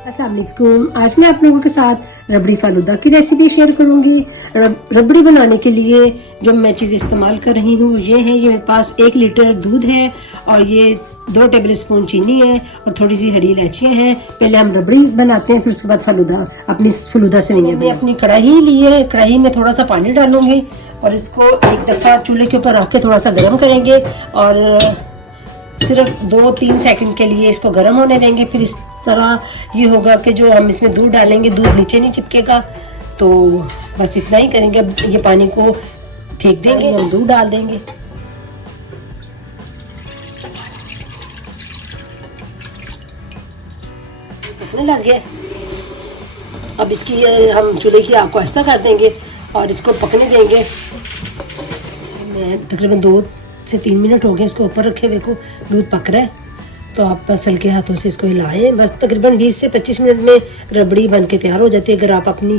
अस्सलाम वालेकुम। आज मैं आप लोगों के साथ रबड़ी फालूदा की रेसिपी शेयर करूंगी। रबड़ी बनाने के लिए जो मैं चीज़ इस्तेमाल कर रही हूँ ये है, ये मेरे पास 1 लीटर दूध है और ये 2 टेबल स्पून चीनी है और थोड़ी सी हरी इलायचियाँ हैं। पहले हम रबड़ी बनाते हैं, फिर उसके बाद अपनी फलूदा से मैंने अपनी कढ़ाई ली है। कढ़ाई में थोड़ा सा पानी डालूंगी और इसको एक दफ़ा चूल्हे के ऊपर रख के थोड़ा सा गर्म करेंगे और सिर्फ 2-3 सेकंड के लिए इसको गर्म होने देंगे। फिर इस तरह ये होगा कि जो हम इसमें दूध डालेंगे दूध नीचे नहीं चिपकेगा, तो बस इतना ही करेंगे। अब ये पानी को फेंक देंगे, हम दूध डाल देंगे। पकने लग गया। अब इसकी हम चूल्हे की आग को आहिस्ता कर देंगे और इसको पकने देंगे। मैं तकरीबन 2 से 3 मिनट हो गए इसको ऊपर रखे, देखो दूध पक रहा है। तो आप बस हल्के हाथों से इसको हिलाएं। बस तकरीबन 20 से 25 मिनट में रबड़ी बन के तैयार हो जाती है अगर आप अपनी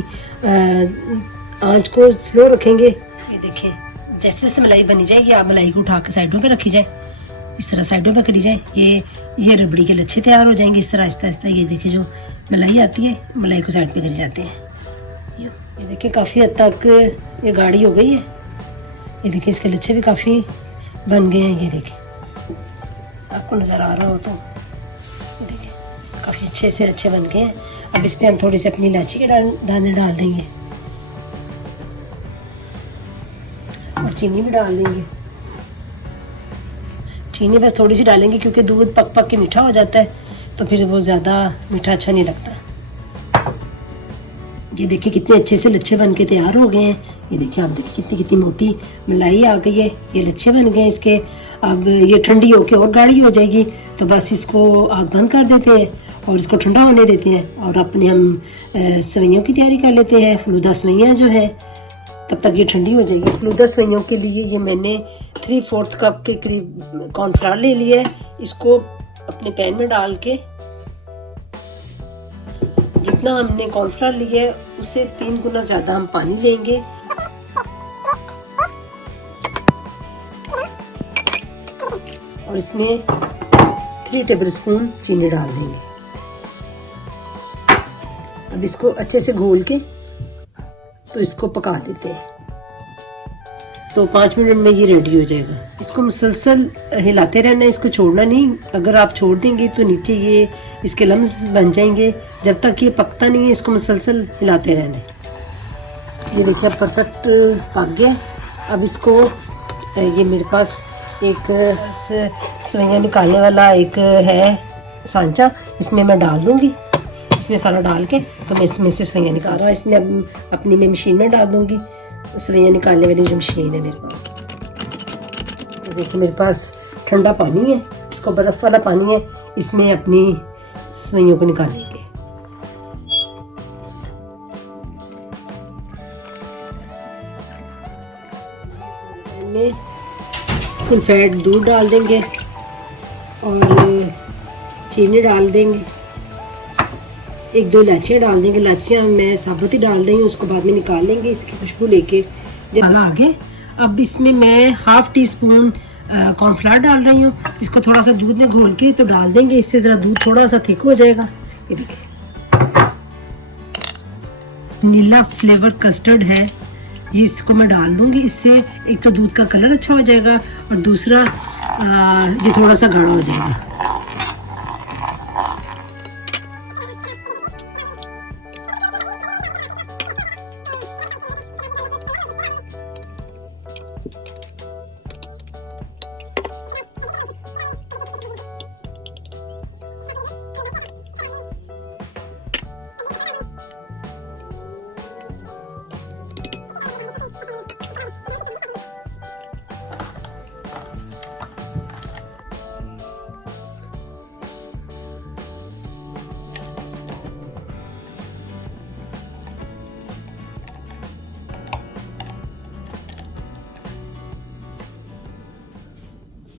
आंच को स्लो रखेंगे। ये देखिए जैसे जैसे मलाई बनी जाएगी आप मलाई को उठा के साइडों पे रखी जाए, इस तरह साइडों पे करी जाए। ये रबड़ी के लच्छे तैयार हो जाएंगे इस तरह आहिस्ता आहिस्ता। ये देखिए जो मलाई आती है मलाई को साइड पे करी जाते हैं। ये देखिए काफ़ी हद तक ये गाढ़ी हो गई है। ये देखिए इसके लच्छे भी काफ़ी बन गए हैं। ये देखिए आपको नज़र आ रहा हो तो देखिए काफ़ी अच्छे से अच्छे बन गए हैं। अब इस पर हम थोड़ी सी अपनी इलायची के दाने डाल देंगे और चीनी भी डाल देंगे। चीनी बस थोड़ी सी डालेंगे क्योंकि दूध पक पक के मीठा हो जाता है, तो फिर वो ज़्यादा मीठा अच्छा नहीं लगता। ये देखिए कितने अच्छे से लच्छे बन के तैयार हो गए हैं। ये देखिए आप देखिए कितनी मोटी मलाई आ गई है। ये लच्छे बन गए इसके। अब ये ठंडी होके और गाढ़ी हो जाएगी, तो बस इसको आग बंद कर देते हैं और इसको ठंडा होने देते हैं और अपने हम सेवइयों की तैयारी कर लेते हैं। फलूदा सेवइयाँ जो है तब तक ये ठंडी हो जाएगी। फलूदा सेवइयों के लिए ये मैंने 3/4 कप के करीब कॉर्नफ्लावर ले लिया है। इसको अपने पैन में डाल के जितना हमने कॉर्नफ्लावर लिया है उससे 3 गुना ज़्यादा हम पानी लेंगे और इसमें 3 टेबल स्पून चीनी डाल देंगे। अब इसको अच्छे से घोल के तो इसको पका देते हैं, तो 5 मिनट में ये रेडी हो जाएगा। इसको मुसलसल हिलाते रहना है, इसको छोड़ना नहीं। अगर आप छोड़ देंगे तो नीचे ये इसके लम्स बन जाएंगे। जब तक ये पकता नहीं है इसको मुसलसल हिलाते रहना है। ये देखिए अब परफेक्ट पक गया। अब इसको ये मेरे पास एक सेवइयाँ निकालने वाला एक है सांचा, इसमें मैं डाल दूँगी। इसमें सारा डाल के तो मैं इसमें से सेवइयाँ निकाल रहा, इसमें अपनी मैं मशीन में डाल दूँगी। सेवइयाँ निकालने वाली जो मशीन है मेरे पास। ये देखिए मेरे पास ठंडा पानी है, इसको बर्फ़ वाला पानी है, इसमें अपनी सेवइयों को निकालेंगे। में फुल फैट दूध डाल देंगे और चीनी डाल देंगे, 1-2 इलायचियाँ डाल देंगे। इलायचियाँ मैं साबुत ही डाल रही हूँ, उसको बाद में निकाल लेंगे इसकी खुशबू लेके। जब आगे अब इसमें मैं 1/2 टीस्पून कॉर्नफ्लावर डाल रही हूँ। इसको थोड़ा सा दूध में घोल के तो डाल देंगे, इससे ज़रा दूध थोड़ा सा थिक हो जाएगा। ये देखिए नीला फ्लेवर कस्टर्ड है, ये इसको मैं डाल दूँगी। इससे एक तो दूध का कलर अच्छा हो जाएगा और दूसरा ये थोड़ा सा गाढ़ा हो जाएगा।